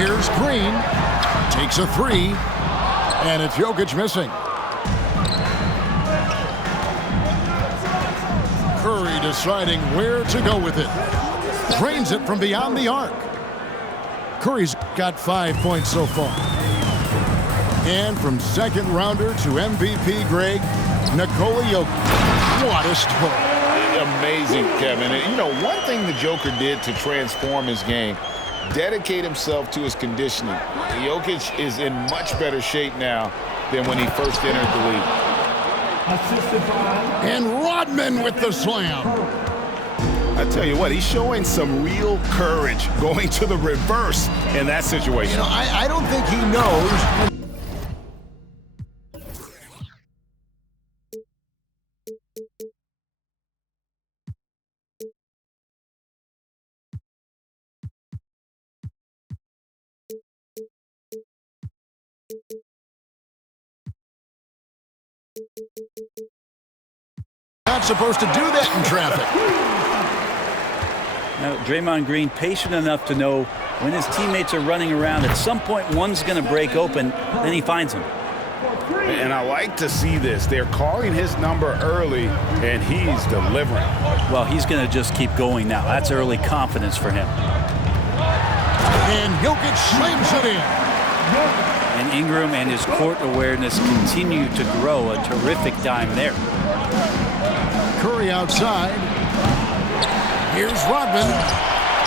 Here's Green. Takes a three. And it's Jokic missing. Curry deciding where to go with it. Drains it from beyond the arc. Curry's got 5 points so far. And from second rounder to MVP Greg, Nikola Jokic. What a story. Amazing, Kevin. And, you know, one thing the Joker did to transform his game, dedicate himself to his conditioning. Jokic is in much better shape now than when he first entered the league. And Rodman with the slam. I tell you what, he's showing some real courage going to the reverse in that situation. You know, I don't think he knows. Not supposed to do that in traffic. Now, Draymond Green patient enough to know when his teammates are running around, at some point one's going to break open, then he finds him. And I like to see this. They're calling his number early, and he's delivering. Well, he's going to just keep going now. That's early confidence for him. And Jokic slams it in. And Ingram and his court awareness continue to grow. A terrific dime there. Curry outside. Here's Rodman.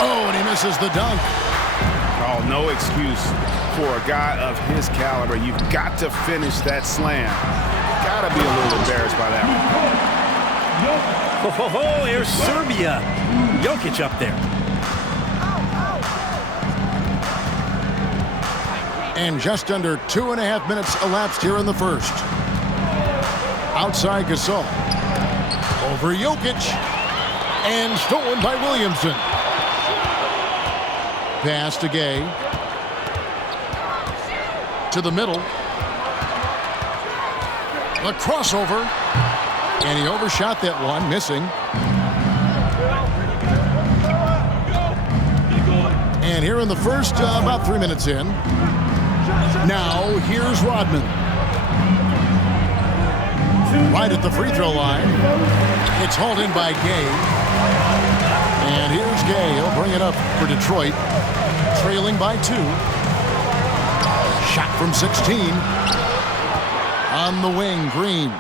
Oh, and he misses the dunk. Oh, no excuse for a guy of his caliber. You've got to finish that slam. Got to be a little embarrassed by that one. Oh, here's Serbia. Jokic up there. And just under 2.5 minutes elapsed here in the first. Outside Gasol. Over Jokic. And stolen by Williamson. Pass to Gay. To the middle. A crossover. And he overshot that one, missing. And here in the first, about 3 minutes in. Now, here's Rodman. Right at the free throw line. It's hauled in by Gay. And here's Gay. He'll bring it up for Detroit. Trailing by 2. Shot from 16. On the wing, Green.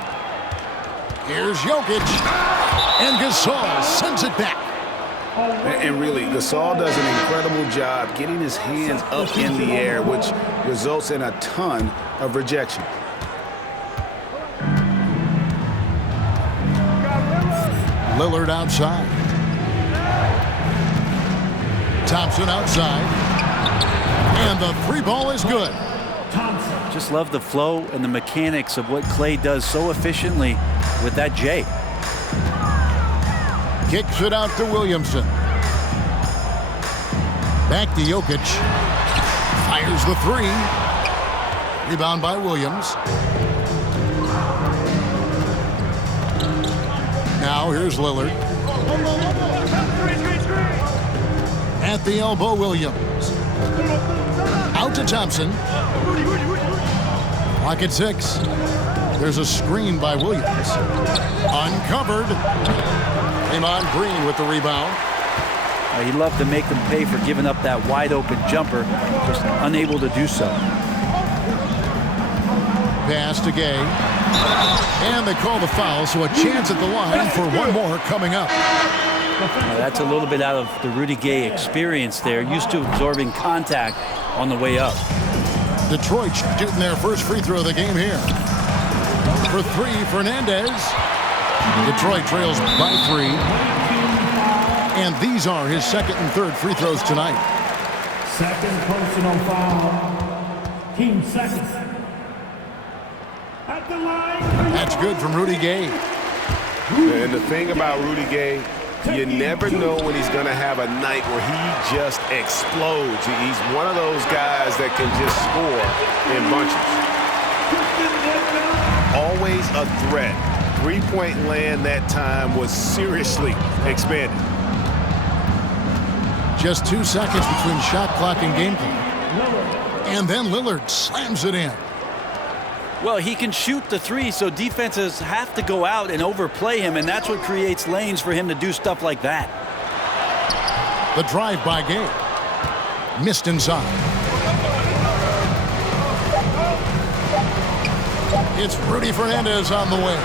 Here's Jokic. And Gasol sends it back. And really, Gasol does an incredible job getting his hands up in the air, which results in a ton of rejection. Lillard outside. Thompson outside. And the three ball is good. Just love the flow and the mechanics of what Clay does so efficiently with that J. Kicks it out to Williamson. Back to Jokic. Fires the three. Rebound by Williams. Now here's Lillard. At the elbow, Williams. Out to Thompson. Clock at 6. There's a screen by Williams. Uncovered. Draymond Green with the rebound. He'd love to make them pay for giving up that wide-open jumper, just unable to do so. Pass to Gay. And they call the foul, so a chance at the line for one more coming up. That's a little bit out of the Rudy Gay experience there, used to absorbing contact on the way up. Detroit shooting their first free throw of the game here. For 3, Fernandez. Detroit trails by 3. And these are his second and third free throws tonight. Second personal foul. Team second. At the line. That's good from Rudy Gay. And the thing about Rudy Gay, you never know when he's going to have a night where he just explodes. He's one of those guys that can just score in bunches. Always a threat. Three-point land that time was seriously expanded. Just 2 seconds between shot clock and game clock. And then Lillard slams it in. Well, he can shoot the three, so defenses have to go out and overplay him, and that's what creates lanes for him to do stuff like that. The drive by Gay. Missed inside. It's Rudy Fernandez on the way.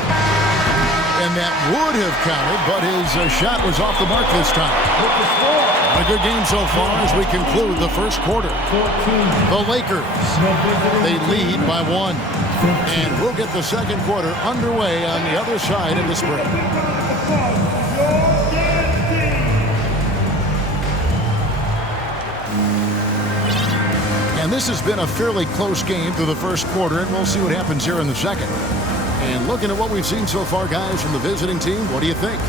And that would have counted, but his shot was off the mark this time. A good game so far as we conclude the first quarter. The Lakers, they lead by 1. And we'll get the second quarter underway on the other side of this break. And this has been a fairly close game through the first quarter, and we'll see what happens here in the second. And looking at what we've seen so far, guys, from the visiting team, what do you think?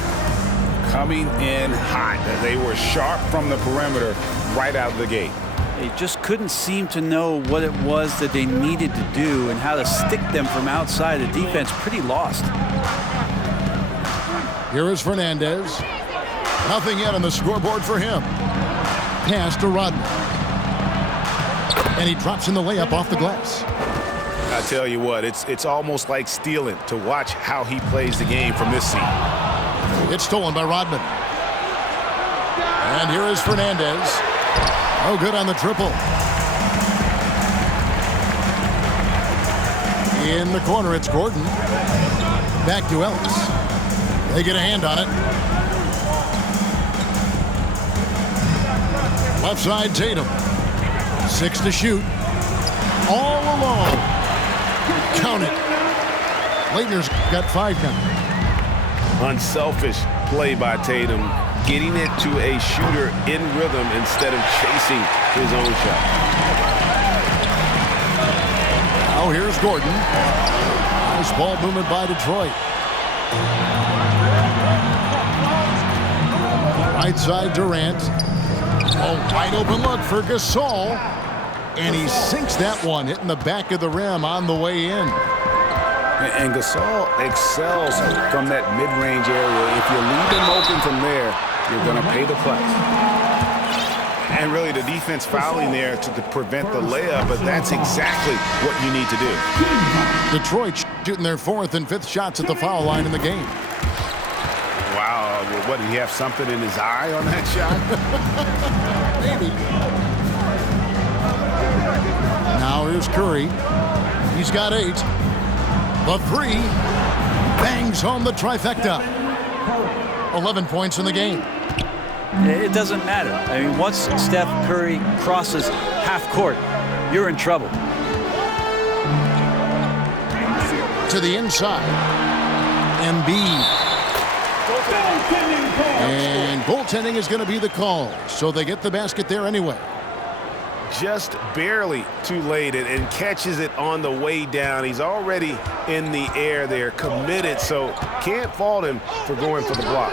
Coming in hot. They were sharp from the perimeter right out of the gate. They just couldn't seem to know what it was that they needed to do and how to stick them from outside. The defense pretty lost. Here is Fernandez. Nothing yet on the scoreboard for him. Pass to Rodman. And he drops in the layup off the glass. I tell you what, it's almost like stealing to watch how he plays the game from this seat. It's stolen by Rodman. And here is Fernandez. No good on the triple. In the corner, it's Gordon. Back to Ellis. They get a hand on it. Left side, Tatum. 6 to shoot. All alone. Count it. Leitner's got 5 now. Unselfish play by Tatum, getting it to a shooter in rhythm instead of chasing his own shot. Now here's Gordon. Nice ball movement by Detroit. Right side, Durant. A wide open look for Gasol. And he sinks that one, hitting the back of the rim on the way in. And Gasol excels from that mid-range area. If you leave him open from there, you're going to pay the price. And really the defense fouling there to prevent the layup, but that's exactly what you need to do. Detroit shooting their 4th and 5th shots at the foul line in the game. Wow, what, did he have something in his eye on that shot? Maybe. Now here's Curry. He's got 8. The 3 bangs home the trifecta. 11 points in the game. It doesn't matter. I mean, once Steph Curry crosses half court, you're in trouble. To the inside. Embiid. And goaltending is going to be the call. So they get the basket there anyway. Just barely too late and catches it on the way down. He's already in the air there, committed, so can't fault him for going for the block.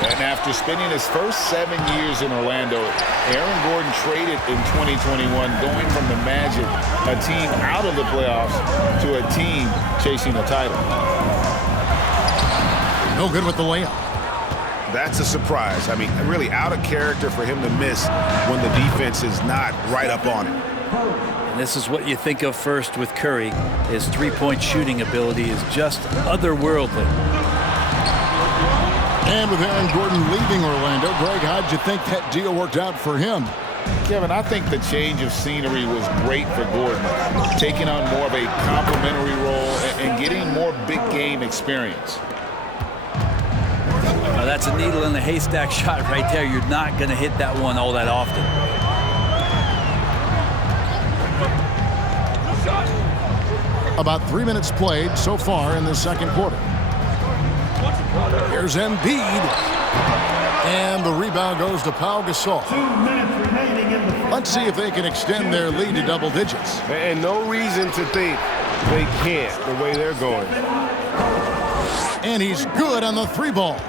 And after spending his first 7 years in Orlando, Aaron Gordon traded in 2021, going from the Magic, a team out of the playoffs, to a team chasing a title. No good with the layup. That's a surprise. I mean, really out of character for him to miss when the defense is not right up on him. And this is what you think of first with Curry. His three-point shooting ability is just otherworldly. And with Aaron Gordon leaving Orlando, Greg, how'd you think that deal worked out for him? Kevin, I think the change of scenery was great for Gordon, taking on more of a complimentary role and getting more big game experience. That's a needle in the haystack shot right there. You're not going to hit that one all that often. About 3 minutes played so far in the second quarter. Here's Embiid. And the rebound goes to Pau Gasol. 2 minutes remaining in the first. Let's see if they can extend their lead to double digits. And no reason to think they can't the way they're going. And he's good on the 3 ball.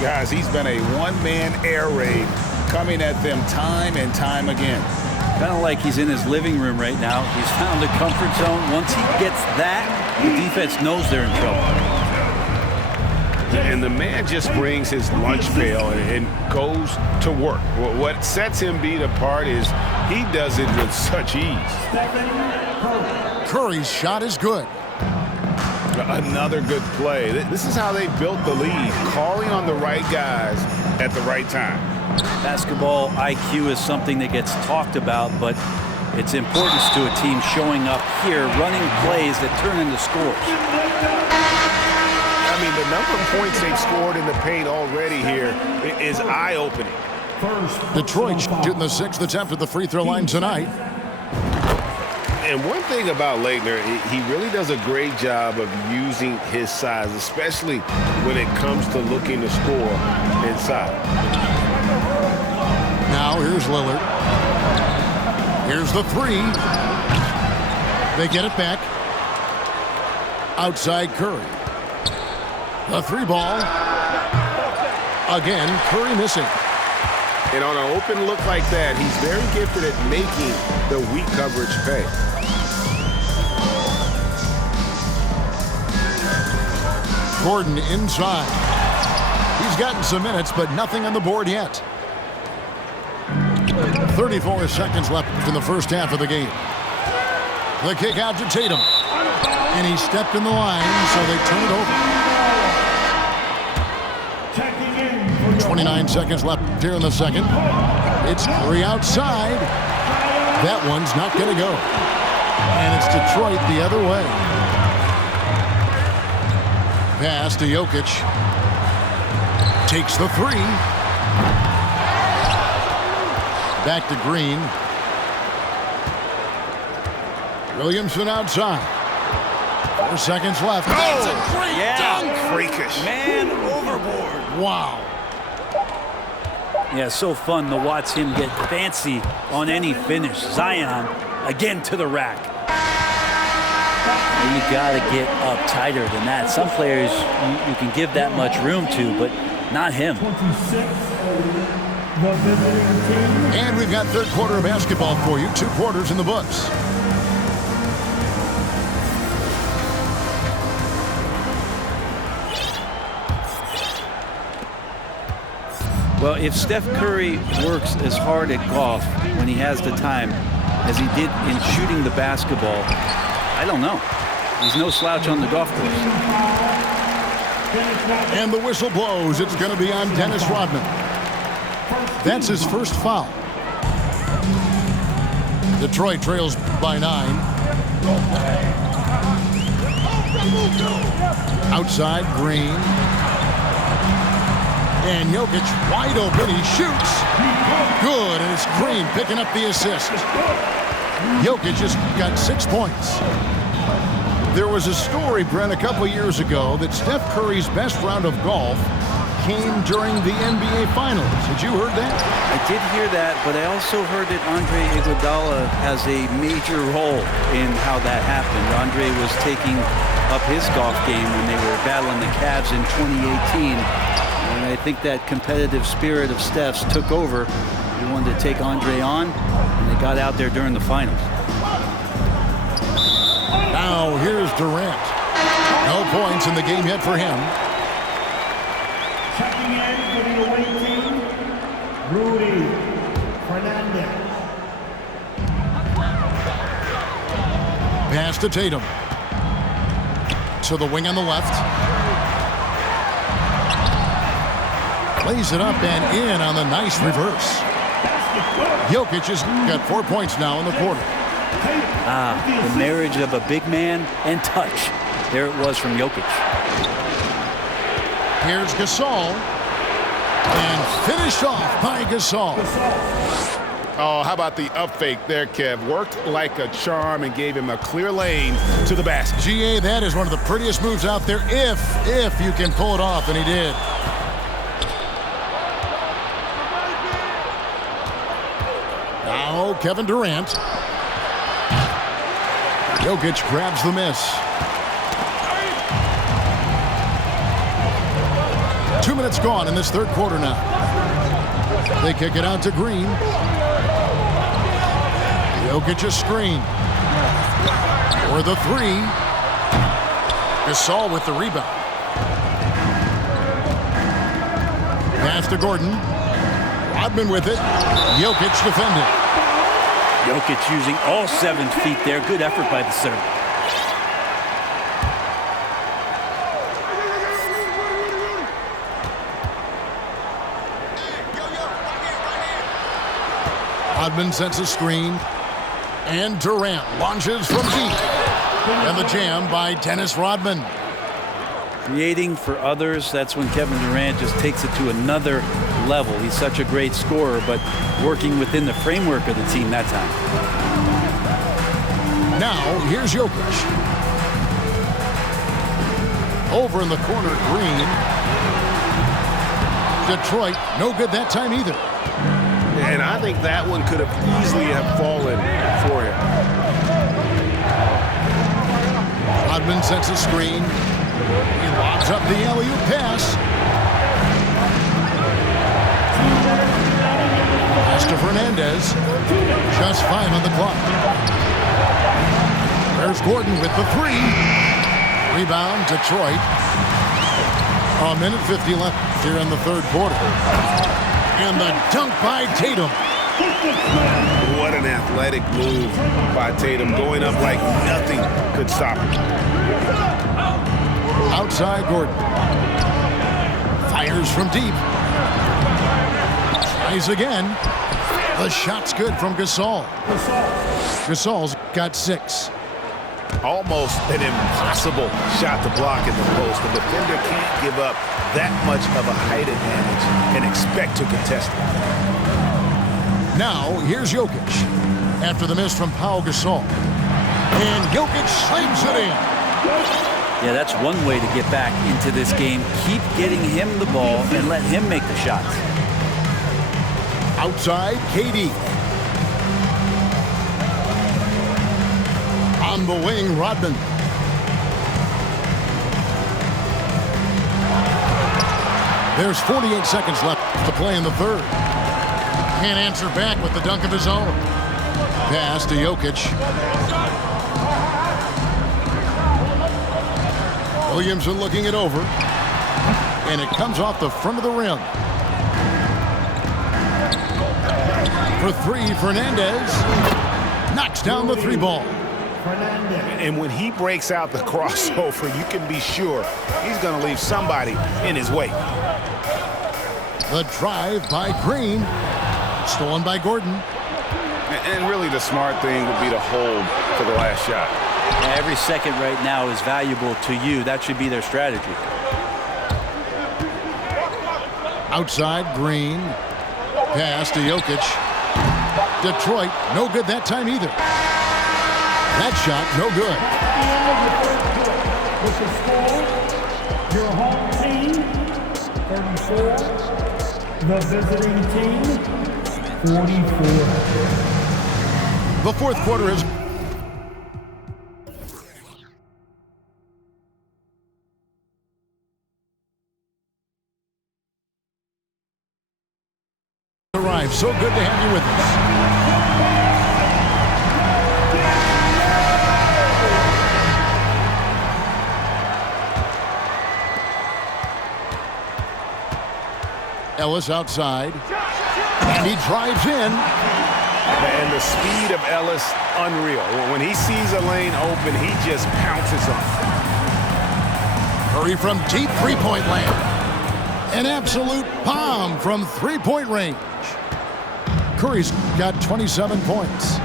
Guys, he's been a one-man air raid coming at them time and time again. Kind of like he's in his living room right now. He's found a comfort zone. Once he gets that, the defense knows they're in trouble. And the man just brings his lunch pail and goes to work. What sets him beat apart is he does it with such ease. Curry's shot is good. Another good play. This is how they built the lead, calling on the right guys at the right time. Basketball IQ is something that gets talked about, but its importance to a team showing up here, running plays that turn into scores. I mean, the number of points they've scored in the paint already here is eye-opening. Detroit shooting the 6th attempt at the free throw line tonight. And one thing about Laettner, he really does a great job of using his size, especially when it comes to looking to score inside. Now here's Lillard. Here's the 3. They get it back. Outside Curry. The 3 ball. Again, Curry missing. And on an open look like that, he's very gifted at making the weak coverage pay. Gordon inside. He's gotten some minutes, but nothing on the board yet. 34 seconds left in the first half of the game. The kick out to Tatum. And he stepped in the line, so they turn it over. 29 seconds left here in the second. It's Curry outside. That one's not going to go. And it's Detroit the other way. Pass to Jokic. Takes the 3. Back to Green. Williamson outside. 4 seconds left. Oh! That's a great dunk. Freakish. Man overboard. Wow. Yeah, so fun to watch him get fancy on any finish. Zion, again to the rack. And you got to get up tighter than that. Some players you can give that much room to, but not him. And we've got third quarter of basketball for you. 2 quarters in the books. Well, if Steph Curry works as hard at golf when he has the time as he did in shooting the basketball, I don't know. He's no slouch on the golf course. And the whistle blows. It's going to be on Dennis Rodman. That's his first foul. Detroit trails by 9. Outside, Green. And Jokic wide open. He shoots. Good. And it's Green picking up the assist. Jokic just got 6 points. There was a story, Brent, a couple years ago that Steph Curry's best round of golf came during the NBA Finals. Had you heard that? I did hear that, but I also heard that Andre Iguodala has a major role in how that happened. Andre was taking up his golf game when they were battling the Cavs in 2018. And I think that competitive spirit of Steph's took over. He wanted to take Andre on, and they got out there during the finals. Now here's Durant. No points in the game yet for him. Checking in for the away team, Rudy Fernandez. Pass to Tatum. To the wing on the left. Lays it up and in on the nice reverse. Jokic has got 4 points now in the quarter. The marriage of a big man and touch. There it was from Jokic. Here's Gasol. And finished off by Gasol. Oh, how about the up fake there, Kev? Worked like a charm and gave him a clear lane to the basket. GA, that is one of the prettiest moves out there if you can pull it off, and he did. Now Kevin Durant. Jokic grabs the miss. 2 minutes gone in this third quarter now. They kick it out to Green. Jokic a screen. For the 3. Gasol with the rebound. Pass to Gordon. Rodman with it. Jokic defending. Jokic using all 7 feet there. Good effort by the center. Rodman sets a screen. And Durant launches from deep. And the jam by Dennis Rodman. Creating for others, that's when Kevin Durant just takes it to another level. He's such a great scorer, but working within the framework of the team that time. Now, here's Jokic. Over in the corner, Green. Detroit, no good that time either. And I think that one could have easily have fallen for him. Rodman sets a screen. He lobs up the alley-oop pass. Pass to Fernandez. Just 5 on the clock. There's Gordon with the 3. Rebound, Detroit. A minute 50 left here in the third quarter. And the dunk by Tatum. What an athletic move by Tatum, going up like nothing could stop him. Outside Gordon. Fires from deep. Tries again. The shot's good from Gasol. Gasol's got 6. Almost an impossible shot to block in the post. The defender can't give up that much of a height advantage and expect to contest it. Now, here's Jokic. After the miss from Pau Gasol. And Jokic slams it in. Yeah, that's one way to get back into this game. Keep getting him the ball and let him make the shots. Outside, KD. On the wing, Rodman. There's 48 seconds left to play in the third. Can't answer back with the dunk of his own. Pass to Jokic. Williamson looking it over. And it comes off the front of the rim. For 3, Fernandez. Knocks down the 3 ball. And when he breaks out the crossover, you can be sure he's going to leave somebody in his way. The drive by Green. Stolen by Gordon. And really the smart thing would be to hold for the last shot. Every second right now is valuable to you. That should be their strategy. Outside, Green. Pass to Jokic. Detroit, no good that time either. That shot, no good. With the score, your home team, 34. The visiting team, 44. The fourth quarter is arrived. So good to have you with us. Ellis outside. And he drives in. And the speed of Ellis, unreal. When he sees a lane open, he just pounces on it. Curry from deep three-point land. An absolute bomb from three-point range. Curry's got 27 points.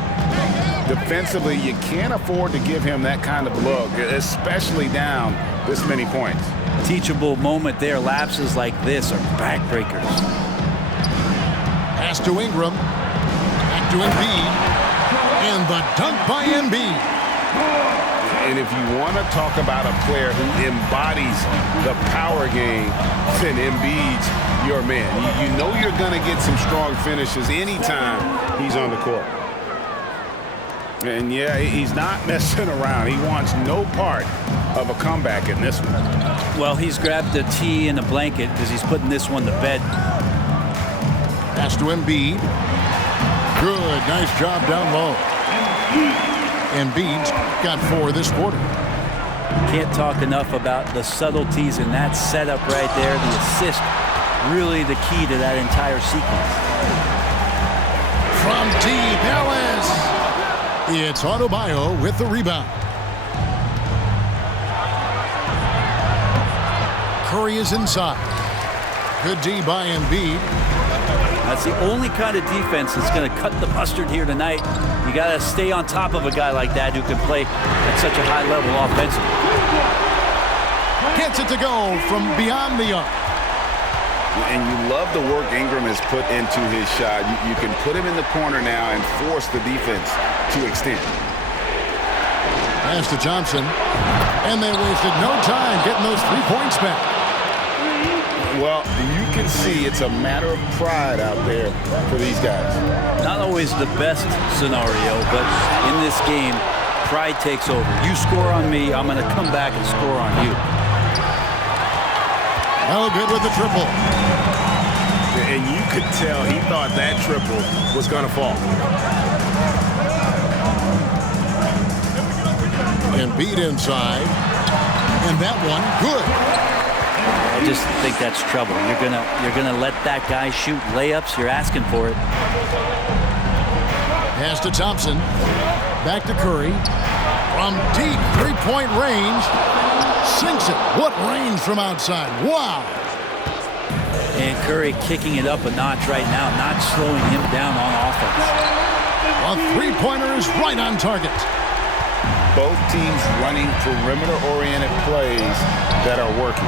Defensively, you can't afford to give him that kind of look, especially down this many points. Teachable moment there. Lapses like this are backbreakers. Pass to Ingram. Back to Embiid. And the dunk by Embiid. And if you want to talk about a player who embodies the power game, then Embiid's your man. You know you're going to get some strong finishes anytime he's on the court. And yeah, he's not messing around. He wants no part of a comeback in this one. Well, he's grabbed a tee and a blanket because he's putting this one to bed. Pass to Embiid. Good, nice job down low. Embiid's got 4 this quarter. Can't talk enough about the subtleties in that setup right there. The assist really the key to that entire sequence. From deep, Ellis. It's Adebayo with the rebound. Curry is inside. Good D by Embiid. That's the only kind of defense that's going to cut the mustard here tonight. You got to stay on top of a guy like that who can play at such a high level offensively. Gets it to go from beyond the arc. And you love the work Ingram has put into his shot. You can put him in the corner now and force the defense to extend. Pass to Johnson. And they wasted no time getting those 3 points back. Well, you can see it's a matter of pride out there for these guys. Not always the best scenario, but in this game, pride takes over. You score on me, I'm going to come back and score on you. No good with the triple. And you could tell he thought that triple was going to fall. Embiid inside. And that one, good. I just think that's trouble. You're gonna let that guy shoot layups. You're asking for it. Pass to Thompson. Back to Curry. From deep three-point range. Sinks it. What range from outside. Wow. And Curry kicking it up a notch right now, not slowing him down on offense. A three-pointer is right on target. Both teams running perimeter-oriented plays that are working.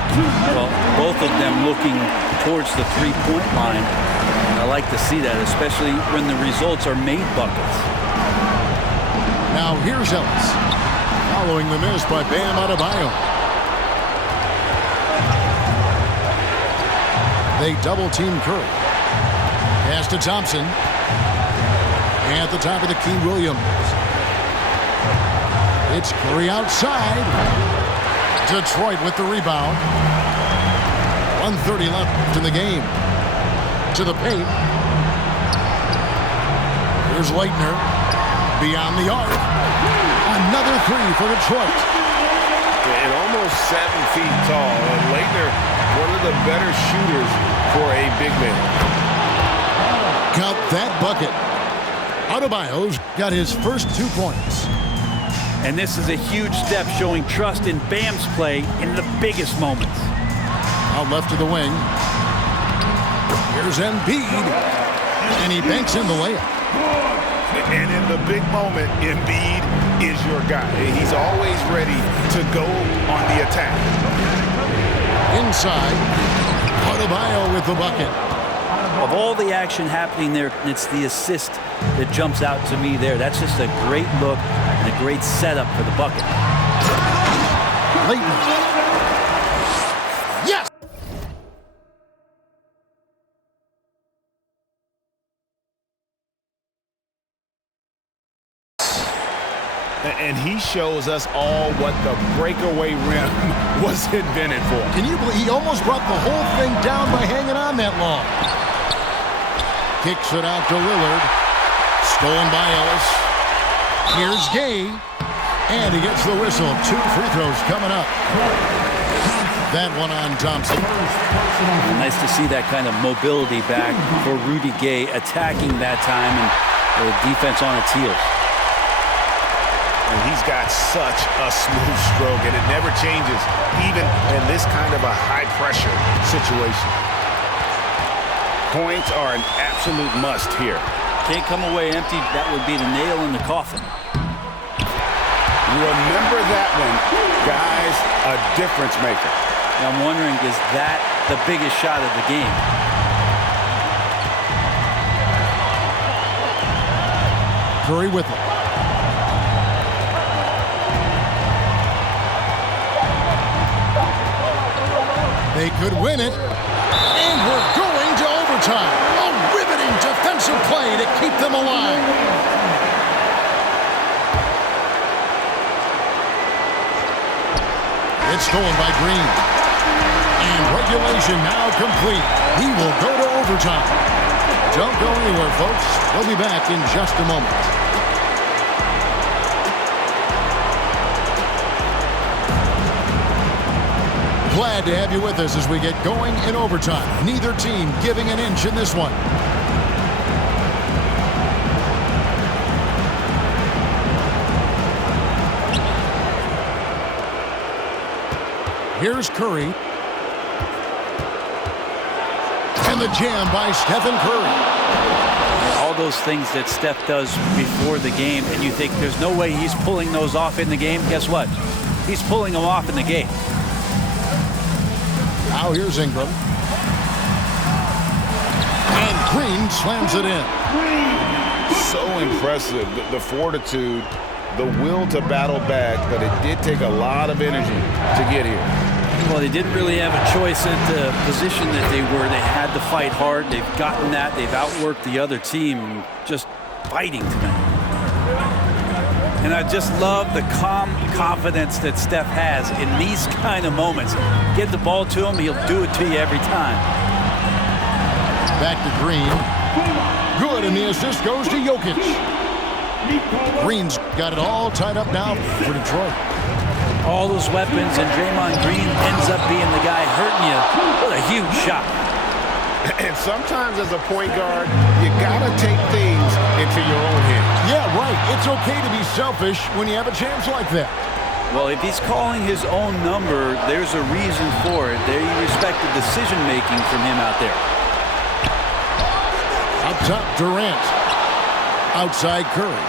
Well, both of them looking towards the three-point line. And I like to see that, especially when the results are made buckets. Now here's Ellis. Following the miss by Bam Adebayo. They double-team Curry. Pass to Thompson. At the top of the key, Williams. It's Curry outside. Detroit with the rebound. 1:30 left in the game. To the paint. Here's Leitner. Beyond the arc. Another three for Detroit. And almost 7 feet tall. And Leitner, one of the better shooters for a big man. Count that bucket. Adebayo's got his first 2 points. And this is a huge step showing trust in Bam's play in the biggest moments. Out left to the wing. Here's Embiid. And he banks in the layup. And in the big moment, Embiid is your guy. He's always ready to go on the attack. Inside. Adebayo with the bucket. Of all the action happening there, it's the assist that jumps out to me there. That's just a great look and a great setup for the bucket. Leighton. Yes! And he shows us all what the breakaway rim was invented for. Can you believe he almost brought the whole thing down by hanging on that long? Kicks it out to Lillard. Stolen by Ellis. Here's Gay. And he gets the whistle. 2 free throws coming up. That one on Thompson. Nice to see that kind of mobility back for Rudy Gay, attacking that time and the defense on its heels. And he's got such a smooth stroke, and it never changes, even in this kind of a high-pressure situation. Points are an absolute must here. Can't come away empty. That would be the nail in the coffin. Remember that one, guys, a difference maker. Now I'm wondering, is that the biggest shot of the game? Curry with it. They could win it. And we're going to overtime. A riveting defensive play to keep them alive. It's stolen by Green. And regulation now complete. He will go to overtime. Don't go anywhere, folks. We'll be back in just a moment. Glad to have you with us as we get going in overtime. Neither team giving an inch in this one. Here's Curry. And the jam by Stephen Curry. All those things that Steph does before the game, and you think there's no way he's pulling those off in the game. Guess what? He's pulling them off in the game. Now here's Ingram. And Green slams it in. So impressive, the fortitude, the will to battle back, but it did take a lot of energy to get here. Well, they didn't really have a choice at the position that they were. They had to fight hard. They've gotten that. They've outworked the other team, just fighting tonight. And I just love the calm confidence that Steph has in these kind of moments. Get the ball to him, he'll do it to you every time. Back to Green. Good, and the assist goes to Jokic. Green's got it all tied up now for Detroit. All those weapons, and Draymond Green ends up being the guy hurting you. What a huge shot. And sometimes as a point guard, you gotta take things into your own hands. Yeah, right. It's okay to be selfish when you have a chance like that. Well, if he's calling his own number, there's a reason for it. They respect the decision-making from him out there. Up top, Durant. Outside, Curry.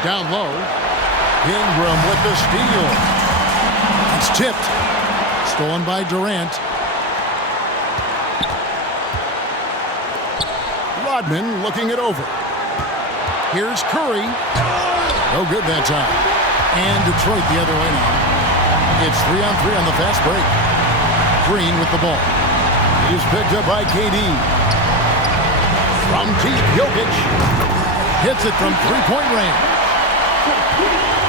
Down low, Ingram with the steal. It's tipped. Stolen by Durant. Rodman looking it over. Here's Curry. No good that time. And Detroit the other way now. It's 3-on-3 on the fast break. Green with the ball. He's picked up by KD. From deep, Jokic hits it from three-point range.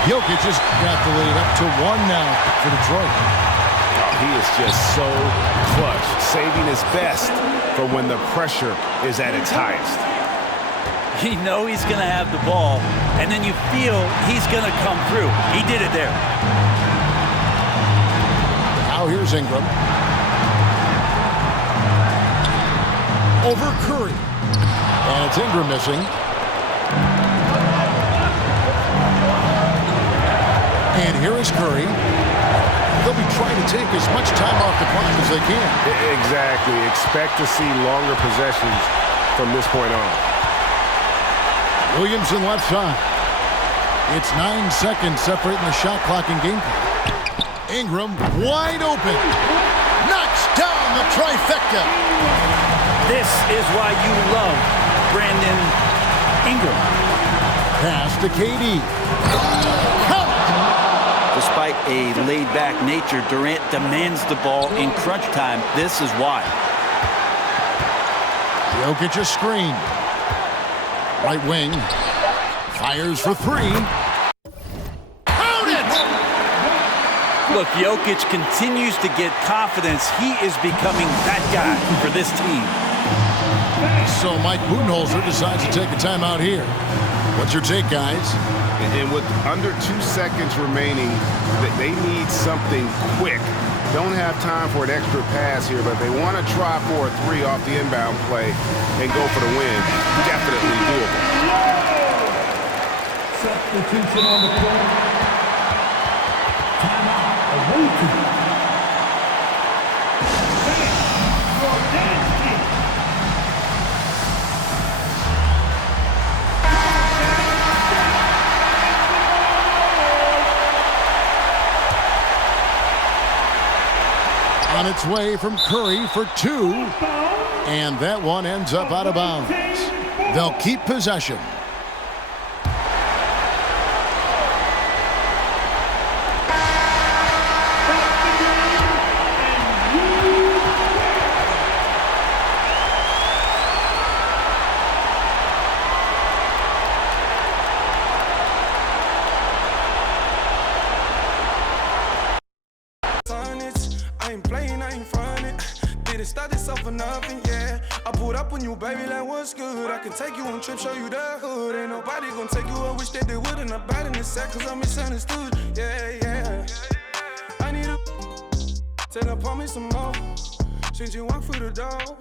Jokic has got the lead up to 1 now for Detroit. He is just so clutch, saving his best for when the pressure is at its highest. You know he's going to have the ball, and then you feel he's going to come through. He did it there. Now here's Ingram. Over Curry. And it's Ingram missing. And here is Curry. They'll be trying to take as much time off the clock as they can. Exactly. Expect to see longer possessions from this point on. Williamson left side. It's 9 seconds separating the shot clock and game clock. Ingram wide open. Knocks down the trifecta. This is why you love Brandon Ingram. Pass to KD. Despite a laid-back nature, Durant demands the ball in crunch time. This is why. Jokic a screen. Right wing. Fires for three. Count it! Look, Jokic continues to get confidence. He is becoming that guy for this team. So Mike Budenholzer decides to take a timeout here. What's your take, guys? And with under 2 seconds remaining, they need something quick. Don't have time for an extra pass here, but they want to try for a three off the inbound play and go for the win. Definitely doable. Substitution on the court. Timeout. Awaiting. On its way from Curry for two, and that one ends up out of bounds. They'll keep possession. I ain't playing, I ain't frontin'. Didn't start this off or not. nothing, yeah. I pulled up on you, baby, like what's good? I can take you on trips, show you the hood. Ain't nobody gonna take you, I wish that they would. And I'm bad in the sack, cause I'm misunderstood, yeah. I need a take upon me some more. Since you walk through the door.